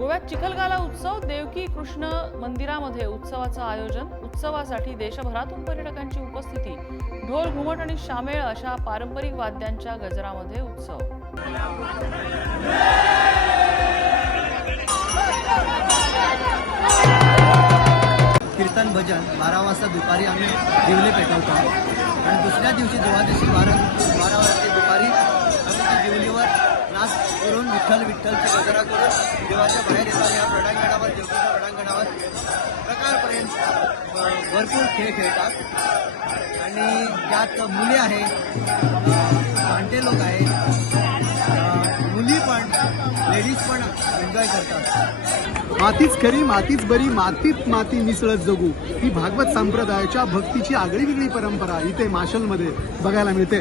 गोव्यात चिखलगाला उत्सव देवकी कृष्ण मंदिरामध्ये उत्सवाचं आयोजन उत्सवासाठी देशभरातून पर्यटकांची उपस्थिती ढोल घुमट आणि शामेळ अशा पारंपरिक वाद्यांच्या गजरामध्ये उत्सव. कीर्तन भजन बारा वाजता दुपारी आम्ही दिवले पेटवतो. आणि दुसऱ्या दिवशी जेव्हा दिवशी बारा विठ्ठल विठ्ठलची गजरा करून देवाच्या बाहेर येतात या रणांगणावर देवकीच्या रणांगणावर प्रकारपर्यंत भरपूर खेळ खेळतात. आणि त्यात मुली आहेत भांडे लोक आहेत मुली पण लेडीज पण एन्जॉय करतात. मातीच खरी मातीच बरी मातीत माती मिसळत जगू. ही भागवत संप्रदायाच्या भक्तीची आगळी वेगळी परंपरा इथे माशलमध्ये बघायला मिळते.